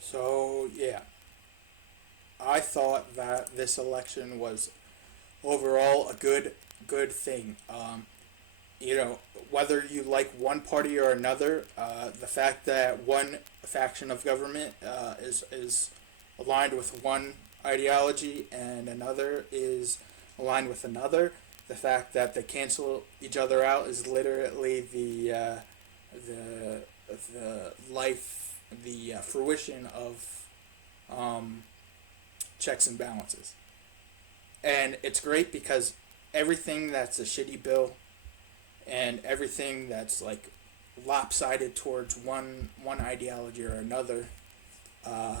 So yeah, I thought that this election was overall a good thing. You know, whether you like one party or another, the fact that one faction of government is aligned with one ideology and another is aligned with another, the fact that they cancel each other out is literally the life, the fruition of um, checks and balances. And it's great because everything that's a shitty bill and everything that's like lopsided towards one ideology or another uh,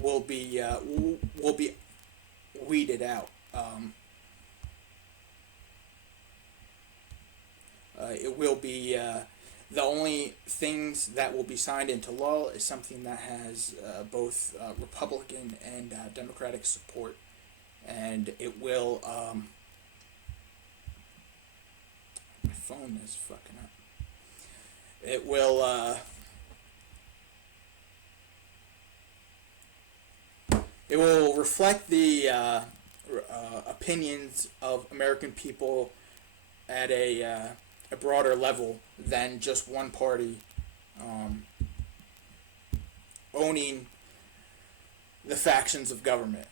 will be weeded out. It will be the only things that will be signed into law is something that has both Republican and Democratic support, and it will. My phone is fucking up. It will. It will reflect the opinions of American people at a broader level than just one party um, owning the factions of government.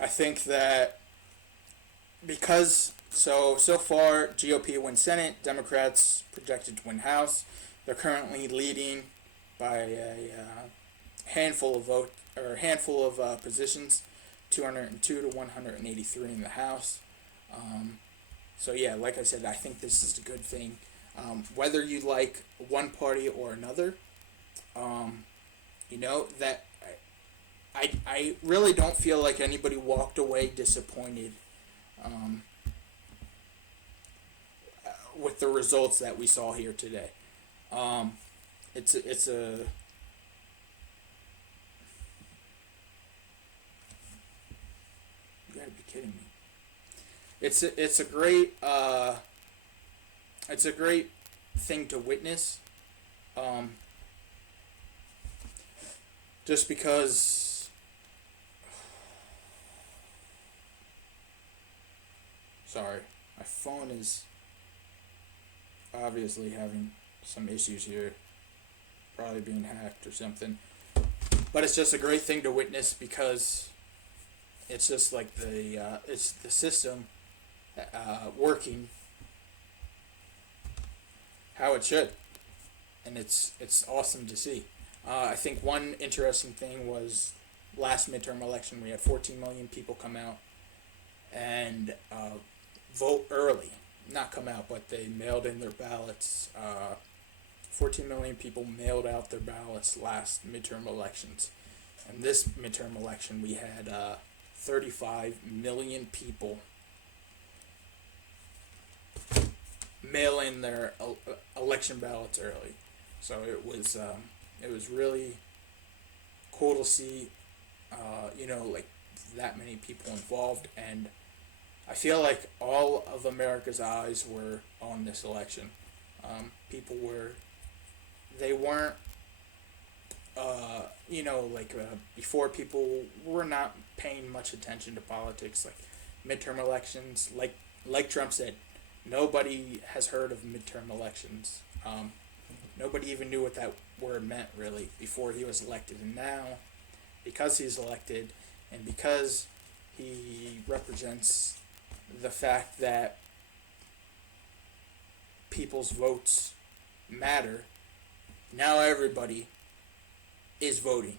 I think that because so far GOP wins Senate, Democrats projected to win House. They're currently leading by a handful of vote or handful of positions, 202 to 183 in the House. Um, so yeah, like I said, I think this is a good thing. Whether you like one party or another, um, you know that I really don't feel like anybody walked away disappointed um, with the results that we saw here today. Um, it's a you gotta be kidding me. It's a great it's a great thing to witness. Um, just because, sorry, my phone is obviously having some issues here, probably being hacked or something. But it's just a great thing to witness because it's just like it's the system working how it should, and it's awesome to see. I think one interesting thing was last midterm election we had 14 million people come out and vote early. Not come out, but they mailed in their ballots. 14 million people mailed out their ballots last midterm elections. And this midterm election, we had 35 million people mail in their election ballots early. So it was really cool to see, like that many people involved, and I feel like all of America's eyes were on this election. People were, they weren't, before people were not paying much attention to politics, like midterm elections. Like Trump said, nobody has heard of midterm elections. Nobody even knew what that word meant really before he was elected, and now, because he's elected, and because he represents the fact that people's votes matter, now everybody is voting,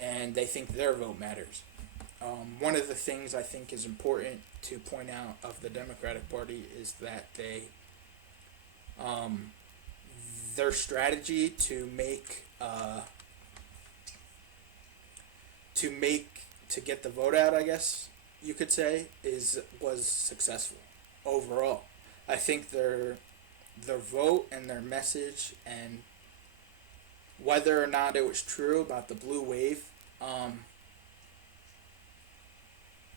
and they think their vote matters. One of the things I think is important to point out of the Democratic Party is that um, their strategy to get the vote out, I guess you could say, was successful overall. I think their vote and their message, and whether or not it was true about the blue wave,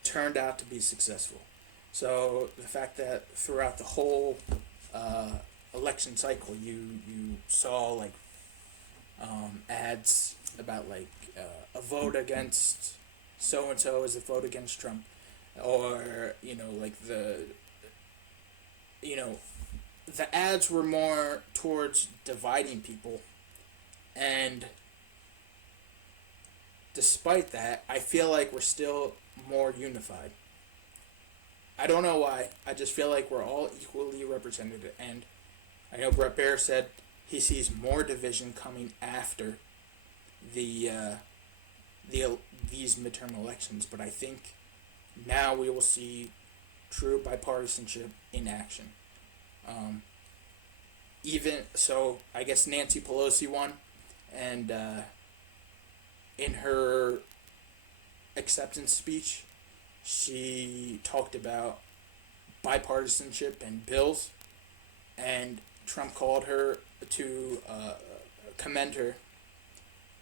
turned out to be successful. So the fact that throughout the whole election cycle, you saw like ads about like a vote against so and so is a vote against Trump, or like you know the ads were more towards dividing people, and despite that, I feel like we're still more unified. I don't know why. I just feel like we're all equally represented, and I know Brett Baer said he sees more division coming after the these midterm elections, but I think now we will see true bipartisanship in action. Um, Even so, I guess Nancy Pelosi won, and in her acceptance speech, she talked about bipartisanship and bills, and Trump called her to commend her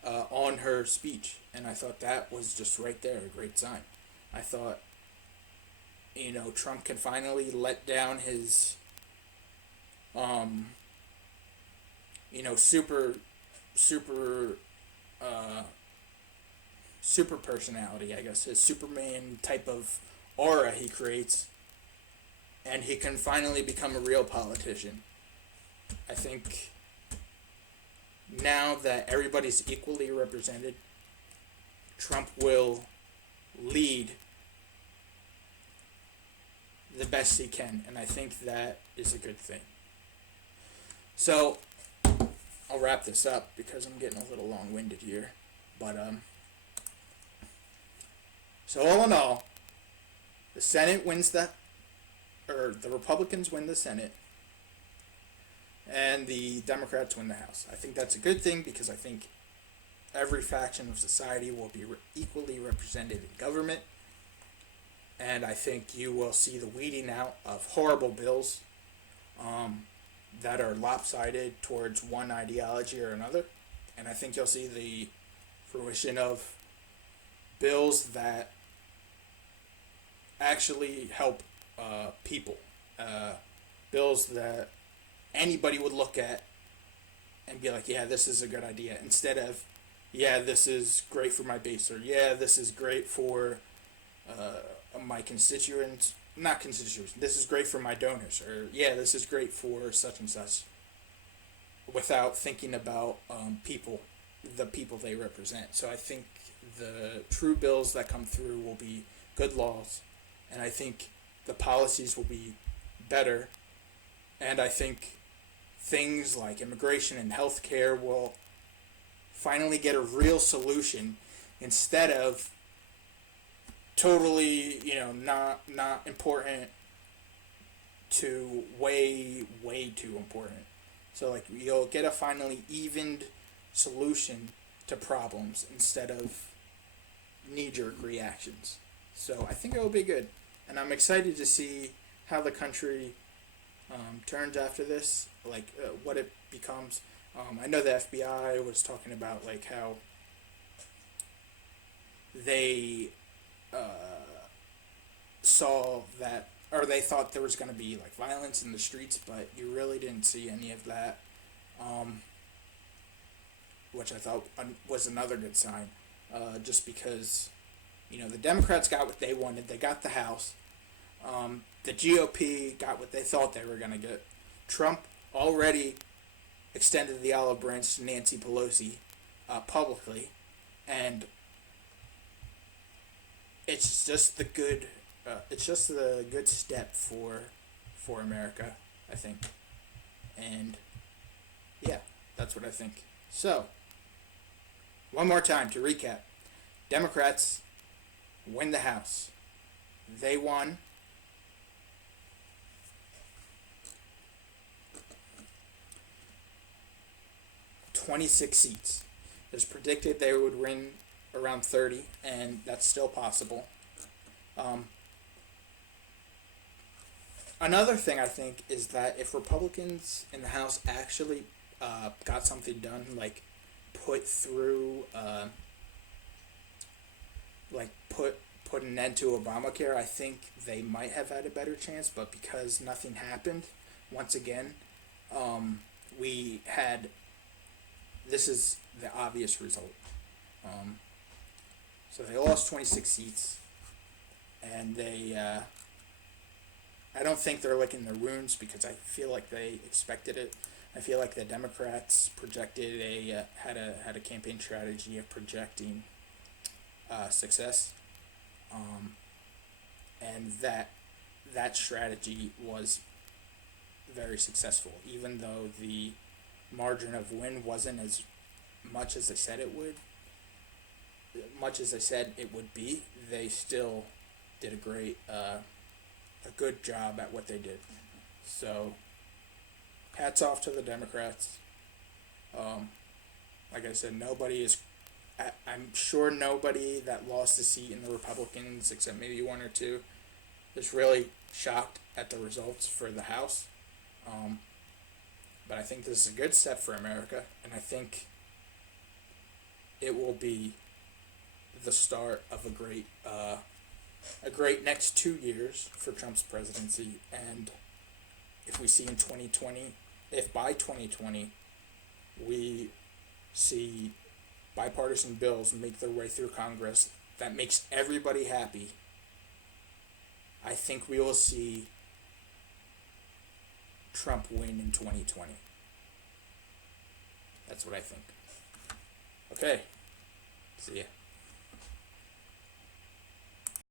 on her speech, and I thought that was just right there a great sign. I thought, Trump can finally let down his, um, super, super, uh, super personality, I guess, his Superman type of aura he creates, and he can finally become a real politician. I think now that everybody's equally represented, Trump will lead the best he can, and I think that is a good thing. So, I'll wrap this up because I'm getting a little long-winded here. But, so all in all, the Senate wins the Republicans win the Senate, and the Democrats win the House. I think that's a good thing because I think every faction of society will be equally represented in government, and I think you will see the weeding out of horrible bills that are lopsided towards one ideology or another, and I think you'll see the fruition of bills that actually help people, bills that anybody would look at and be like, yeah, this is a good idea, instead of, yeah, this is great for my base, or yeah, this is great for my constituents, not constituents, this is great for my donors, or yeah, this is great for such and such, without thinking about the people they represent. So I think the true bills that come through will be good laws, and I think the policies will be better, and I think things like immigration and healthcare will finally get a real solution instead of totally, not important to way too important. So like you'll get a finally evened solution to problems instead of knee-jerk reactions. So I think it will be good, and I'm excited to see how the country turns after this, like what it becomes. I know the FBI was talking about like how they saw that, or they thought there was going to be like violence in the streets, but you really didn't see any of that, which I thought was another good sign, just because the Democrats got what they wanted. They got the House. The GOP got what they thought they were going to get. Trump already extended the olive branch to Nancy Pelosi publicly, and it's just the good. It's just the good step for America, I think, and yeah, that's what I think. So, one more time to recap: Democrats win the House. They won 26 seats. It was predicted they would win around 30, and that's still possible. Another thing I think is that if Republicans in the House actually got something done, like put through, put an end to Obamacare, I think they might have had a better chance. But because nothing happened, once again, we had, this is the obvious result. Um, so they lost 26 seats, and I don't think they're licking their wounds because I feel like they expected it. I feel like the Democrats projected had a campaign strategy of projecting success, um, and that strategy was very successful. Even though the margin of win wasn't as much as they said it would, much as they said it would be, they still did a good job at what they did. So, hats off to the Democrats. Um, like I said, nobody is. I'm sure nobody that lost a seat in the Republicans, except maybe one or two, is really shocked at the results for the House. Um, but I think this is a good step for America, and I think it will be the start of a great next 2 years for Trump's presidency. And if we see in 2020, if by 2020 we see bipartisan bills make their way through Congress that makes everybody happy, I think we will see Trump win in 2020. That's what I think. Okay. See ya.